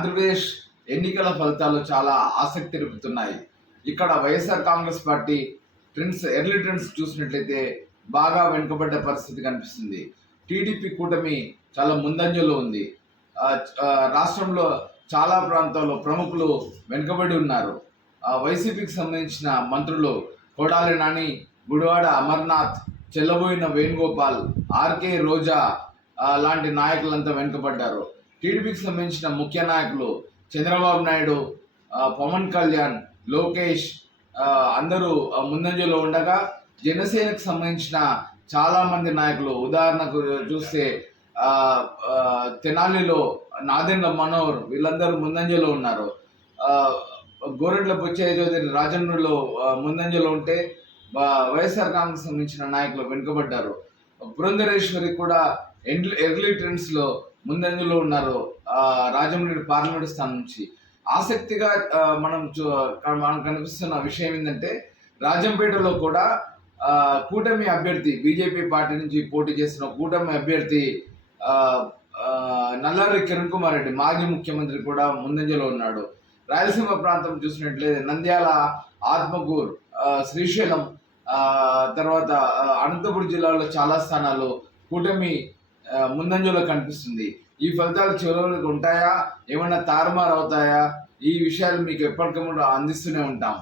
ఆంధ్రప్రదేశ్ ఎన్నికల ఫలితాలు చాలా ఆసక్తి రేపుతున్నాయి. ఇక్కడ YSR Congress party early trends చూసినట్లయితే బాగా వెనుకబడ్డ పరిస్థితి కనిపిస్తుంది. టీడీపీ కూటమి చాలా ముందంజలో ఉంది. రాష్ట్రంలో చాలా ప్రాంతాల్లో ప్రముఖులు వెనుకబడి ఉన్నారు. వైసీపీకి సంబంధించిన మంత్రులు కొడాలి నాని, గుడివాడ అమర్నాథ్, చెల్లబోయిన వేణుగోపాల్, ఆర్కే రోజా లాంటి నాయకులంతా వెనుకబడ్డారు. టీడీపీకి సంబంధించిన ముఖ్య నాయకులు చంద్రబాబు నాయుడు, పవన్ కళ్యాణ్, లోకేష్ అందరూ ముందంజలో ఉండగా జనసేనకు సంబంధించిన చాలా మంది నాయకులు, ఉదాహరణకు చూస్తే తెనాలిలో నాదెండ్ల మనోహర్, వీళ్ళందరూ ముందంజలో ఉన్నారు. గోరంట్ల బుచ్చయ్య చౌదరి రాజన్నలో ముందంజలో ఉంటే వైఎస్ఆర్ కాంగ్రెస్ సంబంధించిన నాయకులు వెనుకబడ్డారు. పురంధరేశ్వరి కూడా ఎర్లీ ట్రెండ్స్లో ముందంజలో ఉన్నారు రాజమండ్రి పార్లమెంట్ స్థానం నుంచి. ఆసక్తిగా మనకు కనిపిస్తున్న విషయం ఏంటంటే రాజంపేటలో కూడా కూటమి అభ్యర్థి, బీజేపీ పార్టీ నుంచి పోటీ చేసిన కూటమి అభ్యర్థి నల్లారి కిరణ్ కుమార్ రెడ్డి, మాజీ ముఖ్యమంత్రి, కూడా ముందంజలో ఉన్నాడు. రాయలసీమ ప్రాంతం చూసినట్లయితే నంద్యాల, ఆత్మకూరు, శ్రీశైలం, తర్వాత అనంతపురం జిల్లాలో చాలా స్థానాలు కూటమి ముందంజలో కనిపిస్తుంది. ఈ ఫలితాలు చివరికి ఉంటాయా, ఏమైనా తారుమారు అవుతాయా, ఈ విషయాలు మీకు ఎప్పటికప్పుడు అందిస్తూనే ఉంటాం.